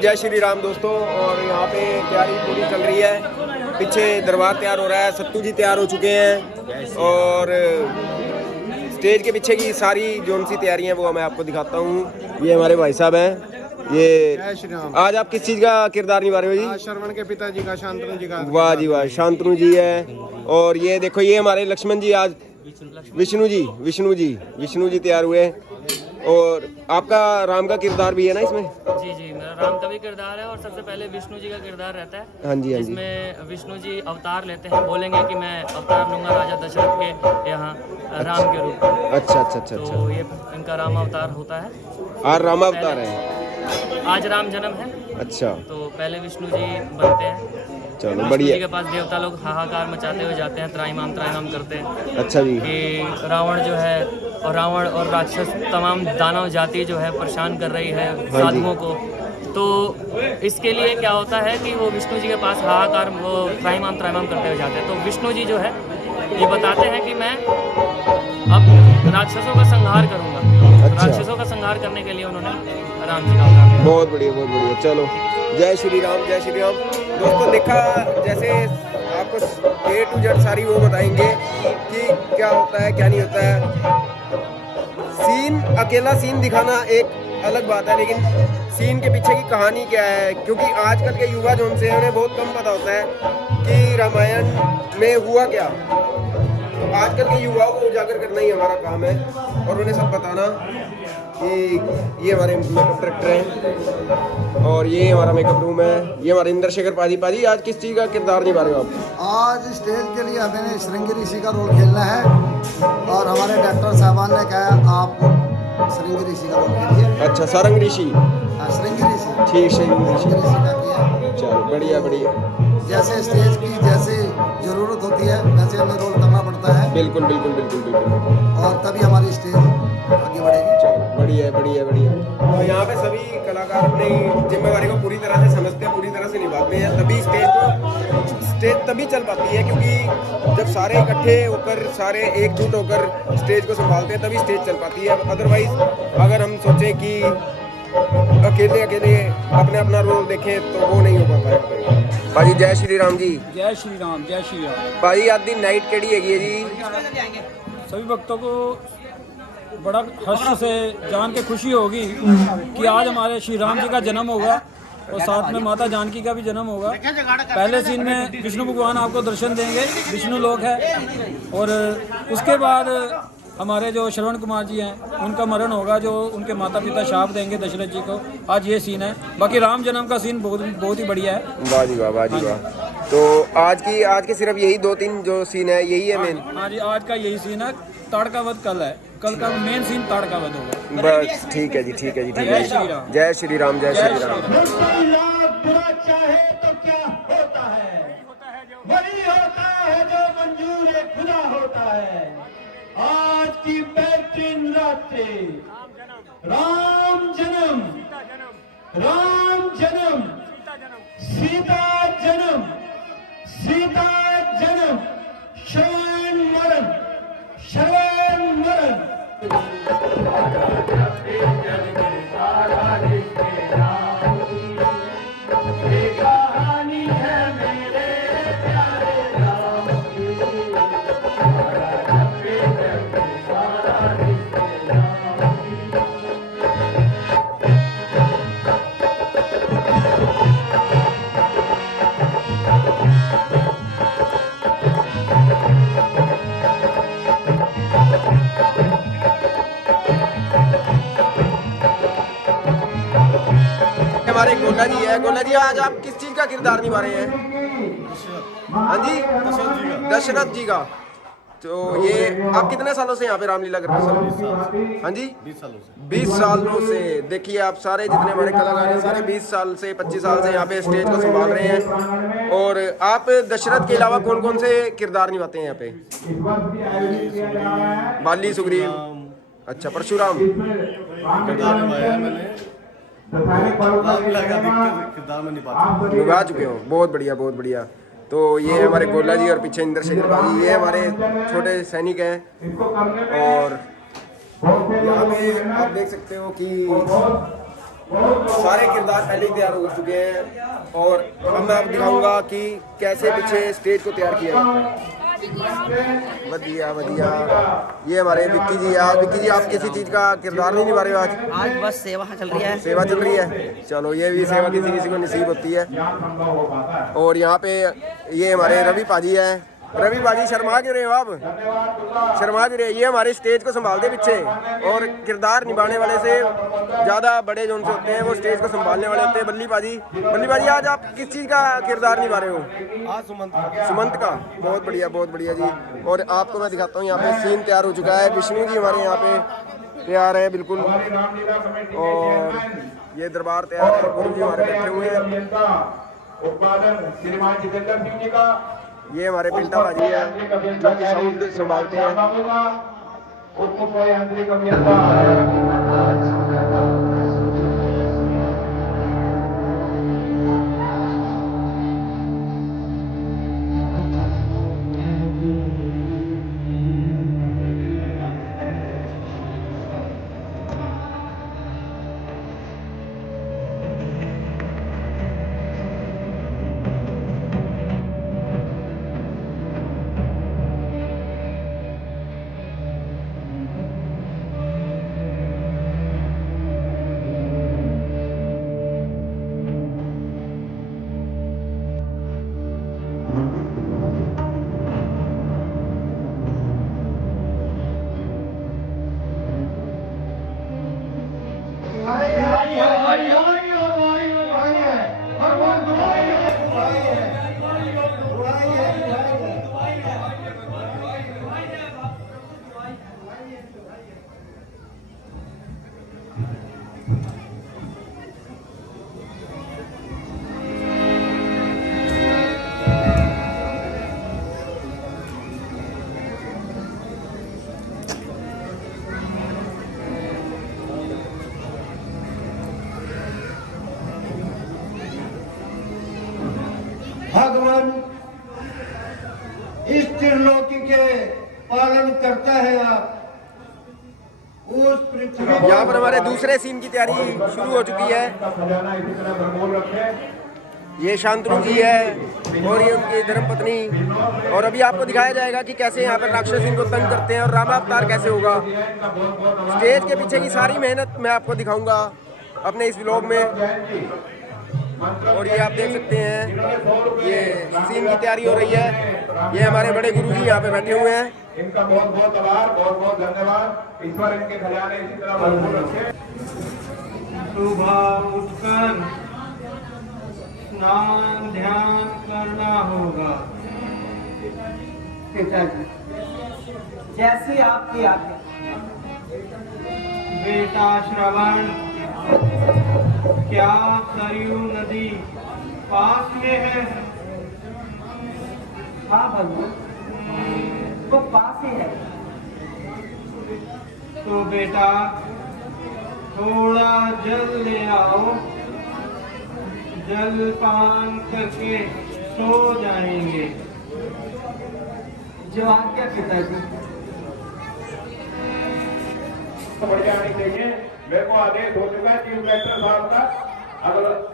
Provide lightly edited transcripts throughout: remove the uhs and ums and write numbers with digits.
जय श्री राम दोस्तों। और यहाँ पे तैयारी पूरी चल रही है, पीछे दरबार तैयार हो रहा है, सत्तू जी तैयार हो चुके हैं और स्टेज के पीछे की सारी जो सी तैयारियां वो मैं आपको दिखाता हूँ। ये हमारे भाई साहब हैं। ये आज आप किस चीज़ का किरदार निभा रहे हो जी? श्रवण के पिताजी का, शांतनु जी का। वाह जी वाह, शांतनु जी है। और ये देखो, ये हमारे लक्ष्मण जी, आज विष्णु जी तैयार हुए। और आपका राम का किरदार भी है ना इसमें? जी जी, मेरा राम का भी किरदार है और सबसे पहले विष्णु जी का किरदार रहता है। हाँ जी, हाँ जी। जिसमें विष्णु जी अवतार लेते हैं, बोलेंगे कि मैं अवतार लूंगा राजा दशरथ के यहाँ राम के रूप में। अच्छा अच्छा अच्छा अच्छा। तो ये इनका राम अवतार होता है। आज राम अवतार है, आज राम जन्म है। अच्छा। तो पहले विष्णु जी बनते हैं। चलो विष्णु बढ़िया। जी के पास देवता लोग हाहाकार मचाते हुए जाते हैं, त्राहिमाम करते हैं। अच्छा जी। कि रावण जो है, और रावण और राक्षस तमाम दानव जाति जो है परेशान कर रही है साधुओं को। तो इसके लिए क्या होता है कि वो विष्णु जी के पास हाहाकार वो त्राहिमाम करते हुए जाते हैं। तो विष्णु जी जो है ये बताते हैं कि मैं अब राक्षसों का संहार करूंगा। अच्छा। राक्षसों का संहार करने के लिए उन्होंने राम जी का अवतार लिया। बहुत बढ़िया बहुत बढ़िया। चलो जय श्री राम, जय श्री राम। दोस्तों देखा, जैसे आपको A to Z सारी वो बताएंगे कि क्या होता है क्या नहीं होता है। सीन, अकेला सीन दिखाना एक अलग बात है, लेकिन सीन के पीछे की कहानी क्या है, क्योंकि आजकल के युवा जो उनसे उन्हें बहुत कम पता होता है कि रामायण में हुआ क्या। तो आजकल के युवाओं को उजागर करना ही हमारा काम है और उन्हें सब बताना कि ये हमारे मेकअप डायरेक्टर हैं और ये हमारा मेकअप रूम है। ये हमारे इंद्रशेखर पाजी आज किस चीज़ का किरदार निभा रहे हो आप? आज स्टेज के लिए हमें श्रृंगी ऋषि का रोल खेलना है और हमारे डॉक्टर साहबान ने कहा आप श्रृंगी ऋषि का रोल खेलिए। अच्छा, सारंग ऋषि। श्रृंगी ऋषि, ठीक, श्रृंगी ऋषि का किया। चलो बढ़िया बढ़िया। जैसे स्टेज की जैसे जरूरत होती है वैसे हमें रोल करना पड़ता है। बिल्कुल बिल्कुल बिल्कुल बिल्कुल। और तभी हमारी स्टेज आगे बढ़ेगी। चलो बढ़िया बढ़िया बढ़िया। तो यहाँ पे सभी कलाकार अपनी जिम्मेदारी को पूरी तरह से समझते हैं, पूरी तरह से निभाते हैं, तभी स्टेज तभी चल पाती है। क्योंकि जब सारे इकट्ठे होकर, सारे एकजुट होकर स्टेज को संभालते हैं तभी स्टेज चल पाती है। अदरवाइज अगर हम सोचें कि अकेले अपने अपना रोल देखें तो वो नहीं हो पाता है। भाजी जय श्री राम जी। जय श्री राम, जय श्री राम। भाजी आज दी नाइट केड़ी है जी? सभी भक्तों को बड़ा हर्ष से जान के खुशी होगी कि आज हमारे श्री राम जी का जन्म होगा और साथ में माता जानकी का भी जन्म होगा। पहले सीन में विष्णु भगवान आपको दर्शन देंगे, विष्णु लोक है। और उसके बाद हमारे जो श्रवण कुमार जी हैं उनका मरण होगा, जो उनके माता पिता शाप देंगे दशरथ जी को। आज ये सीन है। बाकी राम जन्म का सीन बहुत ही बढ़िया है। वाह जी वाह, वाह जी वाह। तो आज के सिर्फ यही 2-3 जो सीन है यही है मेन? हाँ जी, आज का यही सीन है। ताड़का वध कल है, कल का मेन सीन ताड़का वध होगा। बस ठीक है जी, ठीक है जी, ठीक है। जय श्री राम, जय श्री राम, जय श्री राम। चाहे तो क्या होता है, वही होता है जो मंजूर खुदा होता है। आज की बेहतरीन रात्रि राम जन्म, राम जन्म, सीता जन्म, सीता जन्म, श्रवण मरण, श्रवण मरण। हमारे गोला जी है। गोला जी आज आप किस चीज का किरदार निभा रहे हैं? हाँ जी, दशरथ जी का। तो ये आप कितने सालों से यहाँ पे रामलीला कर रहे हैं? हाँ जी, 20 सालों से। देखिए आप सारे जितने हमारे कलाकार हैं सारे 20 साल से 25 साल से यहाँ पे स्टेज को संभाल रहे हैं। और आप दशरथ के अलावा कौन कौन से किरदार निभाते हैं यहाँ पे? बाली, सुग्रीव, अच्छा परशुराम। निभा चुके हो, बहुत बढ़िया बहुत बढ़िया। तो ये हमारे गोला जी और पीछे इंद्रशेखर भाजी, ये हमारे छोटे सैनिक हैं। और यहाँ पे आप देख सकते हो कि सारे किरदार पहले ही तैयार हो चुके हैं और अब मैं आपको दिखाऊंगा कि कैसे पीछे स्टेज को तैयार किया जाता है। बढ़िया बढ़िया। ये हमारे विक्की जी। आज विक्की जी आप किसी चीज़ का किरदार नहीं निभा रहे हो आज? आज बस सेवा चल रही है। सेवा चल रही है। चलो ये भी सेवा किसी किसी को नसीब होती है। और यहाँ पे ये हमारे रवि पाजी है। रवि पाजी शर्मा क्यों रहे हो आप? शर्मा क्यों रहे? ये हमारे स्टेज को संभालते पीछे और किरदार निभाने वाले से ज़्यादा बड़े जो उनसे होते हैं वो स्टेज को संभालने वाले होते हैं। बल्ली पाजी आज आप किस चीज़ का किरदार निभा रहे हो? आज सुमंत का। बहुत बढ़िया जी। और आपको मैं दिखाता हूँ यहाँ पे सीन तैयार हो चुका है। विष्णु जी हमारे यहाँ पे तैयार है बिल्कुल। और ये दरबार तैयार है। गुरु जी हमारे बैठे हुए हैं। ये हमारे पिंटा बाजी है जो कि साउंड संभालते हैं। भगवान इस त्रिलोकी के पालन करता है। आप उस पृथ्वी यहाँ पर हमारे दूसरे सीन की तैयारी शुरू हो चुकी है। ये शांतनु जी है और ये उनकी धर्मपत्नी। और अभी आपको दिखाया जाएगा कि कैसे यहाँ पर राक्षस इनको तंग करते हैं और रामावतार कैसे होगा। स्टेज के पीछे की सारी मेहनत मैं आपको दिखाऊंगा अपने इस व्लॉग में। और ये आप देख सकते हैं ये सीन की तैयारी हो रही है। ये हमारे बड़े गुरु जी यहाँ पे बैठे हुए हैं। इनका बहुत बहुत आभार, बहुत बहुत धन्यवाद। ईश्वर इनके खजाने इसी तरह भरपूर रखे। सुबह उठकर स्नान ध्यान करना होगा। पिताजी जैसी आपकी आज्ञा। बेटा श्रवण, क्या सरयू नदी पास में है? हाँ भगवान वो पास ही है। तो बेटा थोड़ा जल ले आओ। जल पान करके सो जाएंगे। जो आज्ञा पिताजी। बढ़ जानी चाहिए। मेरे को आदेश हो चुका है चीफ कलेक्टर साहब का। अगर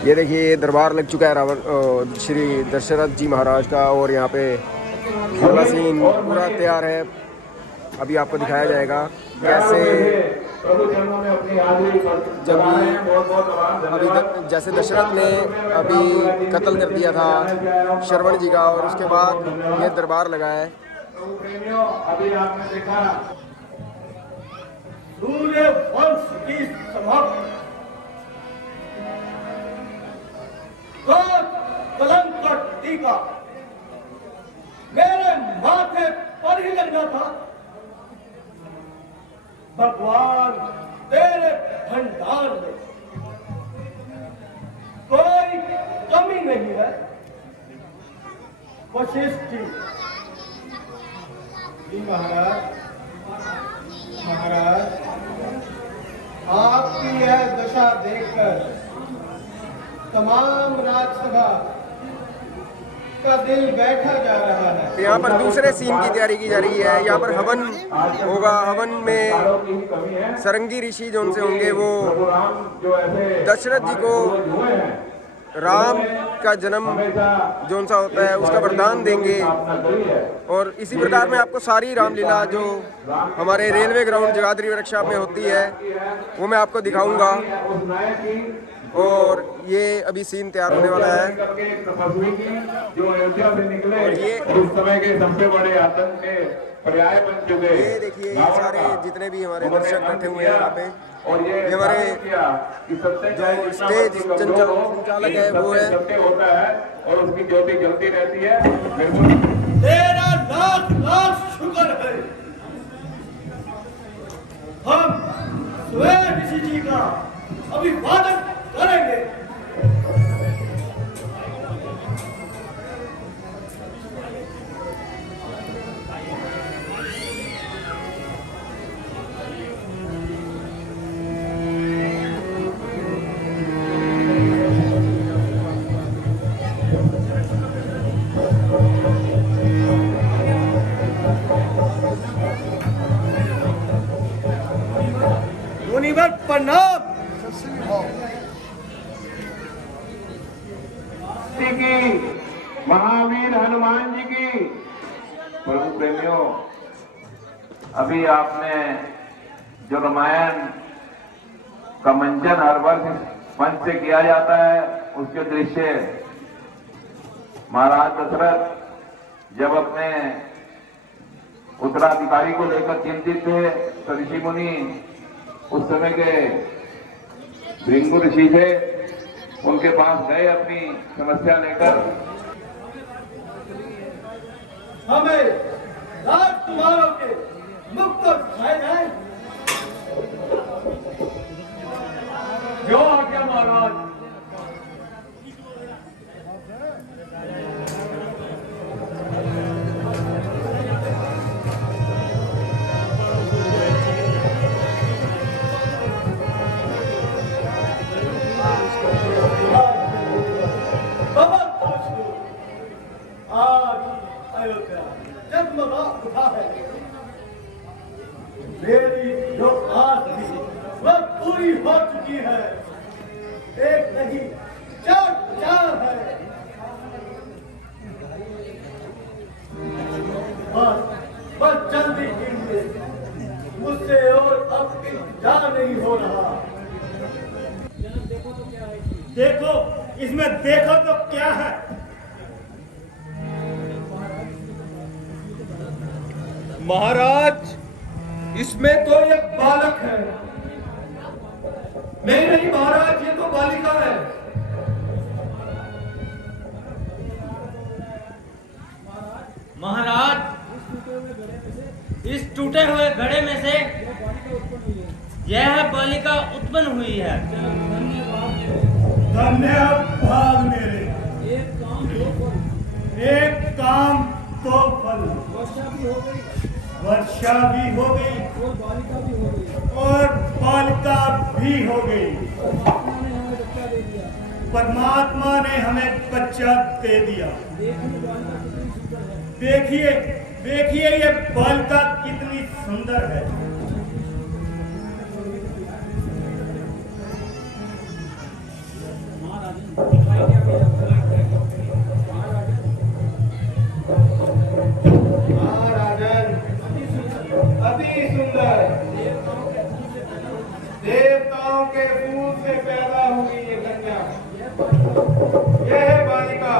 ये देखिए दरबार लग चुका है रावण श्री दशरथ जी महाराज का। और यहाँ पे खेला सीन पूरा तैयार है। अभी आपको दिखाया जाएगा कैसे जब अभी जैसे दशरथ ने अभी कत्ल कर दिया था श्रवण जी का और उसके बाद ये दरबार लगा है। अभी आपने देखा सूर्य वंश की समाप्ति, कलंक का टीका मेरे माथे पर ही लगना था। भगवान तेरे भंडार में कोई कमी नहीं है। वशिष्ठ जी महाराज, महाराज आपकी यह दशा देखकर तमाम राजसभा का दिल बैठा जा रहा है। तो यहाँ पर दूसरे सीन की तैयारी की जा रही है। यहाँ पर हवन होगा। हवन में सरंगी ऋषि जो उनसे होंगे वो दशरथ जी को राम का जन्म जो उनसा होता है उसका वरदान देंगे। और इसी प्रकार में आपको सारी रामलीला जो हमारे रेलवे ग्राउंड जगाधरी वर्कशॉप में होती है वो मैं आपको दिखाऊंगा। और ये अभी सीन तैयार होने वाला है। जो अयोध्या से निकले और ये उस समय के सबसे बड़े आतंक के पर्याय बन चुके। ये देखिए ये सारे जितने भी हमारे दर्शक बैठे हुए हैं यहाँ पे, और ये हमारे जो स्टेज संचालक है वो है। होता है और उसकी ज्योति जलती रहती है। बिल्कुल तेरा लाख लाख शुक्र है। हम स्वयं ऋषि जी का अभिवादन करेंगे। मुनिवर प्रणाम। की महावीर हनुमान जी की। प्रभु प्रेमियों, अभी आपने जो रामायण का मंचन हर वर्ष मंच से किया जाता है उसके दृश्य महाराज दशरथ जब अपने उत्तराधिकारी को लेकर चिंतित थे तो ऋषि मुनि उस समय के भृंगु ऋषि थे, उनके पास गए अपनी समस्या लेकर। हमें राजकुमारों के मुख को दिखाए जाए। जो आज्ञा महाराज। जगमगा उठा है। मेरी जो आस थी वह पूरी हो चुकी है। एक नहीं चार है। बस जल्दी कीजिए, मुझसे और अब इंतजार नहीं हो रहा। देखो इसमें देखो तो क्या है। महाराज इसमें तो एक बालक है। नहीं महाराज, ये तो बालिका है। महाराज, इस टूटे हुए घड़े में से यह बालिका उत्पन्न हुई है। धन्यवाद मेरे। एक काम दो फल। वर्षा भी हो गई और बालिका भी हो गई। परमात्मा ने हमें बच्चा दे दिया। देखिए देखिए ये बालिका कितनी सुंदर है। अति सुंदर, देवताओं के फूल से पैदा हुई ये कन्या, यह है बालिका।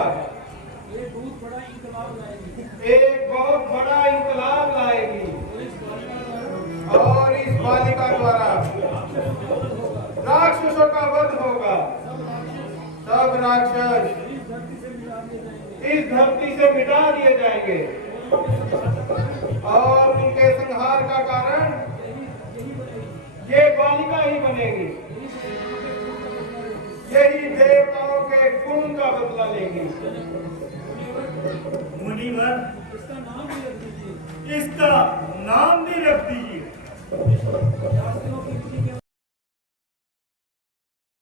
एक बहुत बड़ा इंकलाब लाएगी और इस बालिका द्वारा राक्षसों का वध होगा, सब राक्षस इस धरती से मिटा दिए जाएंगे और उनके संहार का कारण ये बालिका ही बनेगी। यही देवताओं के गुण का बदला लेगी। मुनिवर, इसका नाम भी रख दीजिए।